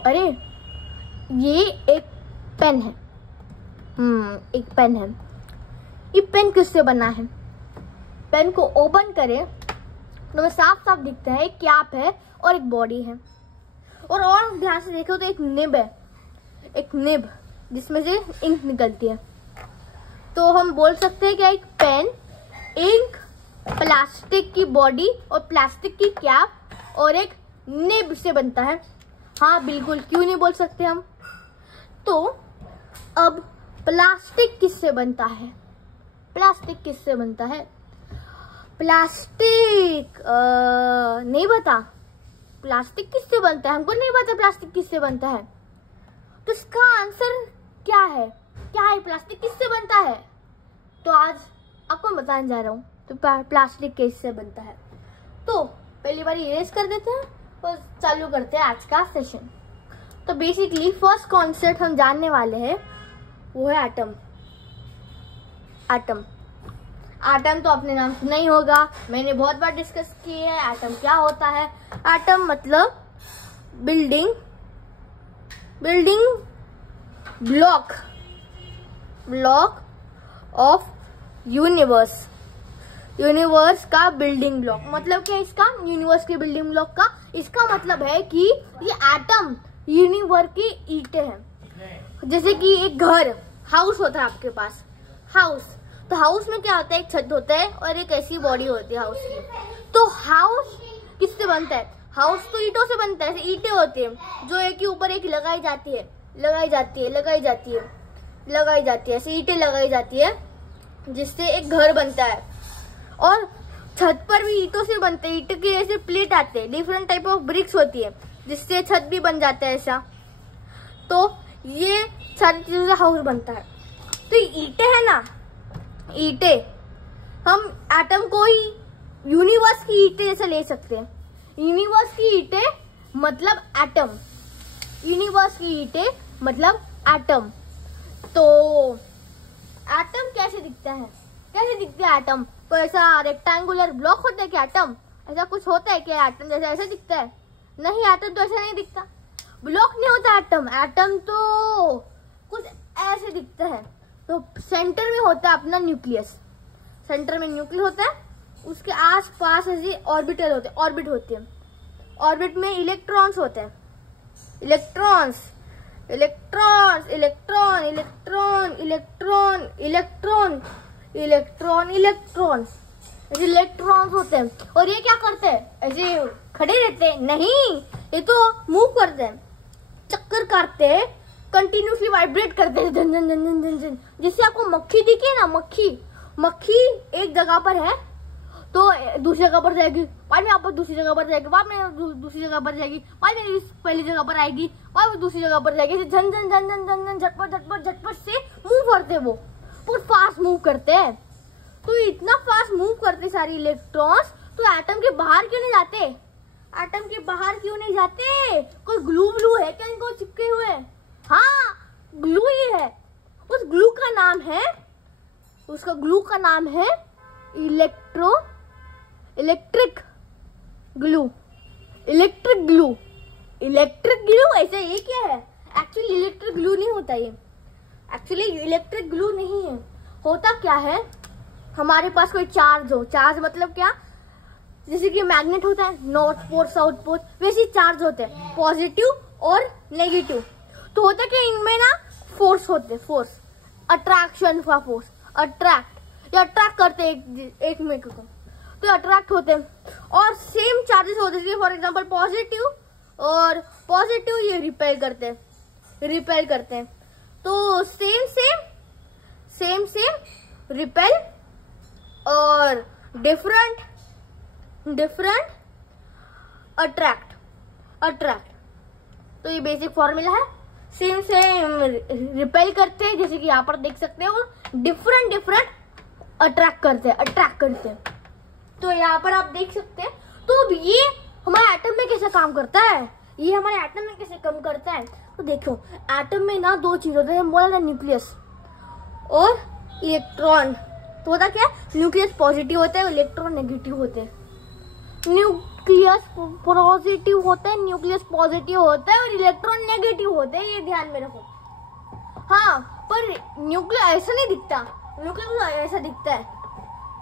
अरे ये एक पेन है। एक पेन है। ये पेन किससे बना है? पेन को ओपन करें तो हमें साफ साफ दिखता है एक कैप है और एक बॉडी है। और ध्यान से देखो तो एक निब है, एक निब जिसमें से इंक निकलती है। तो हम बोल सकते हैं कि एक पेन, इंक, प्लास्टिक की बॉडी और प्लास्टिक की कैप और एक निब से बनता है। हाँ बिल्कुल, क्यों नहीं बोल सकते हम। तो अब प्लास्टिक किससे बनता है? प्लास्टिक किससे बनता है? प्लास्टिक नहीं पता। प्लास्टिक किससे बनता है? हमको नहीं पता प्लास्टिक किससे बनता है। तो इसका आंसर क्या है? क्या है प्लास्टिक किससे बनता है? तो आज आपको बताने जा रहा हूँ तो प्लास्टिक किससे बनता है। तो पहली बार इरेज कर देते हैं और चालू करते हैं आज का सेशन। तो बेसिकली फर्स्ट कॉन्सेप्ट हम जानने वाले हैं वो है एटम। एटम एटम तो अपने नाम सुना ही होगा, मैंने बहुत बार डिस्कस किए हैं। एटम क्या होता है? एटम मतलब building block of universe. Universe का बिल्डिंग ब्लॉक मतलब क्या? इसका यूनिवर्स के बिल्डिंग ब्लॉक का इसका मतलब है कि ये एटम यूनिवर्स की ईंटें हैं। जैसे कि एक घर, हाउस होता है आपके पास, हाउस। तो हाउस में क्या होता है? एक छत होता है और एक ऐसी बॉडी होती है हाउस की। तो हाउस किससे बनता है? हाउस तो ईंटों से बनता है। ऐसे ईंटें होती है जो एक के ऊपर एक लगाई जाती है, ऐसे ईंटें लगाई जाती है जिससे एक घर बनता है। और छत पर भी ईंटों से बनते हैं। ईंट के ऐसे प्लेट आते हैं, डिफरेंट टाइप ऑफ ब्रिक्स होती है जिससे छत भी बन जाता है ऐसा। तो ये सारी चीजों से हाउस बनता है। तो ईंटें है ना, ईंटें, हम एटम को ही यूनिवर्स की ईंटें जैसे ले सकते हैं। यूनिवर्स की ईंटें मतलब एटम, यूनिवर्स की ईंटें मतलब एटम। तो एटम कैसे दिखता है? कैसे दिखता है एटम? तो ऐसा रेक्टेंगुलर ब्लॉक होता है क्या एटम? ऐसा कुछ होता है क्या एटम जैसा ऐसे दिखता है? नहीं, एटम तो ऐसा नहीं दिखता। ब्लॉक नहीं होता एटम। एटम तो कुछ ऐसे दिखता है। तो सेंटर में होता है अपना न्यूक्लियस। सेंटर में न्यूक्लियस होता है, उसके आसपास ऐसे ऑर्बिटल होते हैं, ऑर्बिट होती है। ऑर्बिट में इलेक्ट्रॉन्स होते हैं। Electrons, electrons, electron, electron, electron, electron, electron, electron, ऐसे इलेक्ट्रॉन्स होते हैं। और ये क्या करते हैं? ऐसे खड़े रहते हैं? नहीं, ये तो मूव करते हैं, चक्कर काटते हैं, कंटिन्यूसली वाइब्रेट करते हैं, जन जन जन जन जन जन। जिससे आपको मक्खी दिखे ना, मक्खी एक जगह पर है तो दूसरी जगह पर जाएगी, बाद में वापस दूसरी जगह पर जाएगी, बाद में दूसरी जगह पर जाएगी, बाद में पहली जगह पर आएगी, बाद में दूसरी जगह पर जाएगी। झन झन झन झन झन झन झटपट झटपट झटपट से मूव करते हैं। वो बहुत फास्ट मूव करते हैं। तो इतना फास्ट मूव करते सारी इलेक्ट्रॉन्स, तो एटम के बाहर क्यों नहीं जाते? एटम के बाहर क्यों नहीं जाते? कोई ग्लू है क्या इनको चिपके हुए? हाँ, ग्लू ही है। उस ग्लू का नाम है, उसका ग्लू का नाम है इलेक्ट्रिक ग्लू। इलेक्ट्रिक ग्लू ऐसे ये क्या है? एक्चुअली इलेक्ट्रिक ग्लू नहीं होता ये। एक्चुअली इलेक्ट्रिक ग्लू नहीं है। होता क्या है? हमारे पास कोई चार्ज हो, चार्ज मतलब क्या? जैसे कि मैग्नेट होता है, नॉर्थ पोल साउथ पोल, वैसे चार्ज होते हैं, पॉजिटिव और नेगेटिव। तो होता क्या इनमें ना? फोर्स होते, फोर्स, अट्रैक्शन का फोर्स, अट्रैक्ट करते हैं एक में को, तो अट्रैक्ट होते हैं। और सेम चार्जेस होते हैं, फॉर एग्जांपल पॉजिटिव और पॉजिटिव ये रिपेल करते हैं। तो सेम रिपेल और डिफरेंट अट्रैक्ट। तो ये बेसिक फॉर्मूला है। सेम रिपेल करते हैं, जैसे कि यहाँ पर देख सकते हैं, वो डिफरेंट अट्रैक्ट करते हैं। तो यहाँ पर आप देख सकते हैं। तो अब ये हमारे एटम में कैसे काम करता है? ये हमारे एटम में कैसे काम करता है? तो देखो, एटम में ना दो चीज होते हैं, हम बोला था न्यूक्लियस और इलेक्ट्रॉन। तो होता क्या है? न्यूक्लियस पॉजिटिव होता है, इलेक्ट्रॉन नेगेटिव होते हैं। न्यूक्लियस पॉजिटिव होता है, न्यूक्लियस पॉजिटिव होता है और इलेक्ट्रॉन नेगेटिव होते हैं, ये ध्यान में रखो। हाँ, पर न्यूक्लियस ऐसा नहीं दिखता, न्यूक्लियस ऐसा दिखता है।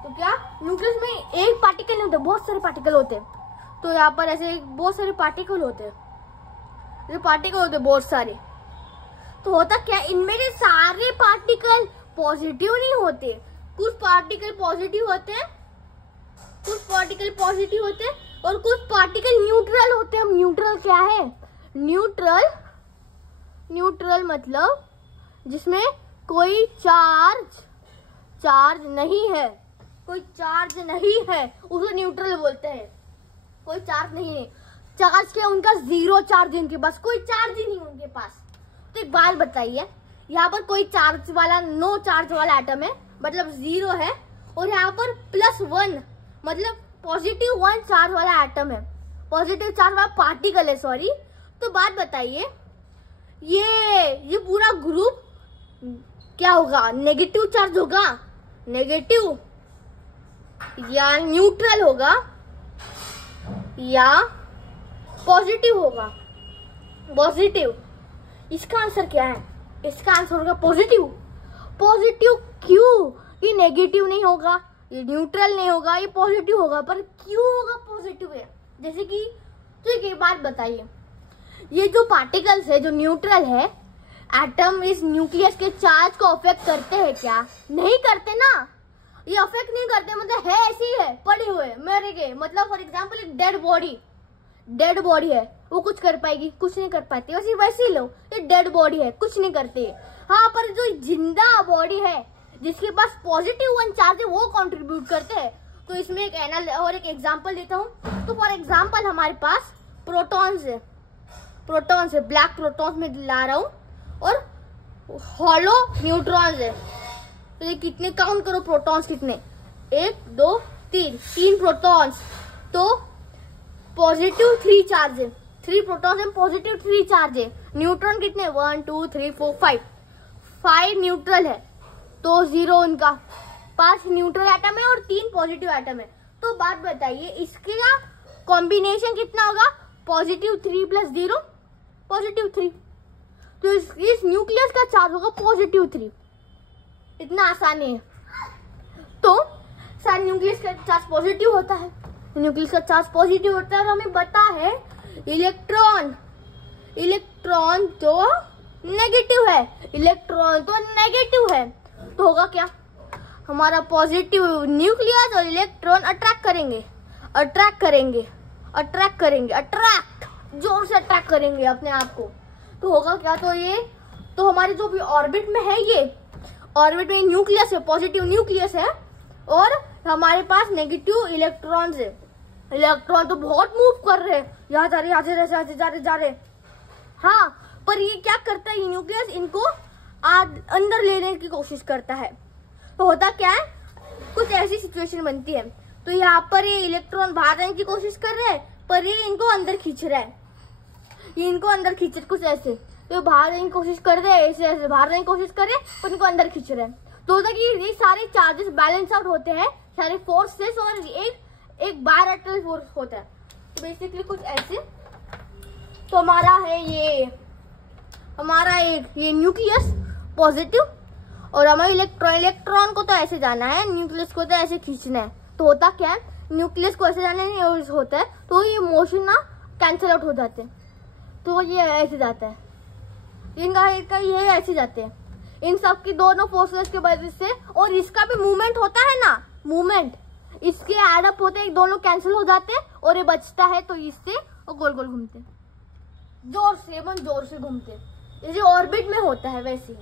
तो क्या न्यूक्लियस में एक पार्टिकल नहीं होता, बहुत सारे पार्टिकल होते हैं। तो यहाँ पर ऐसे बहुत सारे पार्टिकल होते हैं, बहुत सारे। तो होता क्या, इनमें से सारे पार्टिकल पॉजिटिव नहीं होते, कुछ पार्टिकल पॉजिटिव होते हैं, और कुछ पार्टिकल न्यूट्रल होते हैं। न्यूट्रल क्या है? न्यूट्रल मतलब जिसमें कोई चार्ज नहीं है, उसे न्यूट्रल बोलते हैं। कोई चार्ज नहीं है, चार्ज क्या, उनका जीरो चार्ज है, उनके पास कोई चार्ज ही नहीं उनके पास। तो एक बात बताइए, यहाँ पर कोई चार्ज वाला, नो चार्ज वाला एटम है, मतलब जीरो है, और यहाँ पर +1 मतलब +1 चार्ज वाला एटम है, पॉजिटिव चार्ज वाला पार्टिकल है, सॉरी। तो बात बताइए, ये पूरा ग्रुप क्या होगा? नेगेटिव चार्ज होगा, नेगेटिव, या न्यूट्रल होगा, या पॉजिटिव होगा, पॉजिटिव। इसका आंसर क्या है? इसका आंसर होगा पॉजिटिव। पॉजिटिव क्यों? ये नेगेटिव नहीं होगा, ये न्यूट्रल नहीं होगा, ये पॉजिटिव होगा। पर क्यों होगा पॉजिटिव है? जैसे कि, तो एक बात बताइए, ये जो पार्टिकल्स है, जो न्यूट्रल है, एटम इस न्यूक्लियस के चार्ज को अफेक्ट करते हैं क्या? नहीं करते ना, ये अफेक्ट नहीं करते, मतलब है ऐसे ही है, पड़े हुए मरे गए। मतलब फॉर एग्जांपल एक डेड बॉडी है, वो कुछ कर पाएगी? कुछ नहीं कर पाती। वैसे ही लो, ये डेड बॉडी है, कुछ नहीं करती है। हाँ, पर जो जिंदा बॉडी है, जिसके पास +1 चार्ज है, वो कंट्रीब्यूट करते हैं। तो इसमें एक एग्जांपल देता हूँ। तो फॉर एग्जांपल हमारे पास प्रोटॉन्स है, ब्लैक प्रोटॉन्स में ला रहा हूँ, और हॉलो न्यूट्रॉन्स है। तो ये कितने, काउंट करो प्रोटॉन्स कितने, 1 2 3 प्रोटॉन्स। तो पॉजिटिव 3 चार्ज है, 3 प्रोटॉन्स में पॉजिटिव 3 चार्ज है। न्यूट्रॉन कितने, 1 2 3 4 5 न्यूट्रल है, तो 0 उनका। 5 न्यूट्रल एटम है और 3 पॉजिटिव एटम है। तो बात बताइए, इसका कॉम्बिनेशन कितना होगा? +3 + 0 +3। तो इस न्यूक्लियस का चार्ज होगा +3। इतना आसान है। तो सारे न्यूक्लियस का चार्ज पॉजिटिव होता है, न्यूक्लियस का चार्ज पॉजिटिव होता है। और हमें पता है इलेक्ट्रॉन तो नेगेटिव है, तो होगा क्या? हमारा पॉजिटिव न्यूक्लियस और इलेक्ट्रॉन अट्रैक्ट जोर से अट्रैक्ट करेंगे अपने आप को। तो होगा क्या? तो हमारे जो भी ऑर्बिट में है, ये ऑर्बिट में न्यूक्लियस है, पॉजिटिव न्यूक्लियस है, और हमारे पास नेगेटिव इलेक्ट्रॉन्स है। इलेक्ट्रॉन तो बहुत मूव कर रहे हैं, यहाँ जा रहे। हाँ, पर ये क्या करता है, ये न्यूक्लियस इनको अंदर लेने की कोशिश करता है। तो होता क्या है, कुछ ऐसी सिचुएशन बनती है। तो यहाँ पर ये इलेक्ट्रॉन बाहर आने की कोशिश कर रहे हैं, पर ये इनको अंदर खींच रहा है, कुछ ऐसे। तो बाहर आने की कोशिश कर रहे हैं, ऐसे बाहर आने की कोशिश कर रहे हैं, पर इनको अंदर खींच रहे हैं। तो होता है कि ये सारे चार्जेस बैलेंस आउट होते हैं, सारे फोर्सेस, और एक बायलैटरल फोर्स होता है। तो बेसिकली कुछ ऐसे। तो हमारा है ये न्यूक्लियस पॉजिटिव, और हमारे इलेक्ट्रॉन को तो ऐसे जाना है, न्यूक्लियस को तो ऐसे खींचना है। तो होता क्या है, न्यूक्लियस को ऐसे जाना है, होता है, तो ये मोशन ना कैंसिल आउट हो जाते हैं। तो ये ऐसे जाता है, ये ऐसे जाते हैं। इन सब की दोनों फोर्सेस के वजह से, और इसका भी मूवमेंट होता है ना, मूवमेंट इसके एडअप होते हैं, दोनों कैंसिल हो जाते हैं, और ये बचता है। तो इससे और गोल गोल घूमते, जोर से घूमते, जैसे ऑर्बिट में होता है वैसे ही।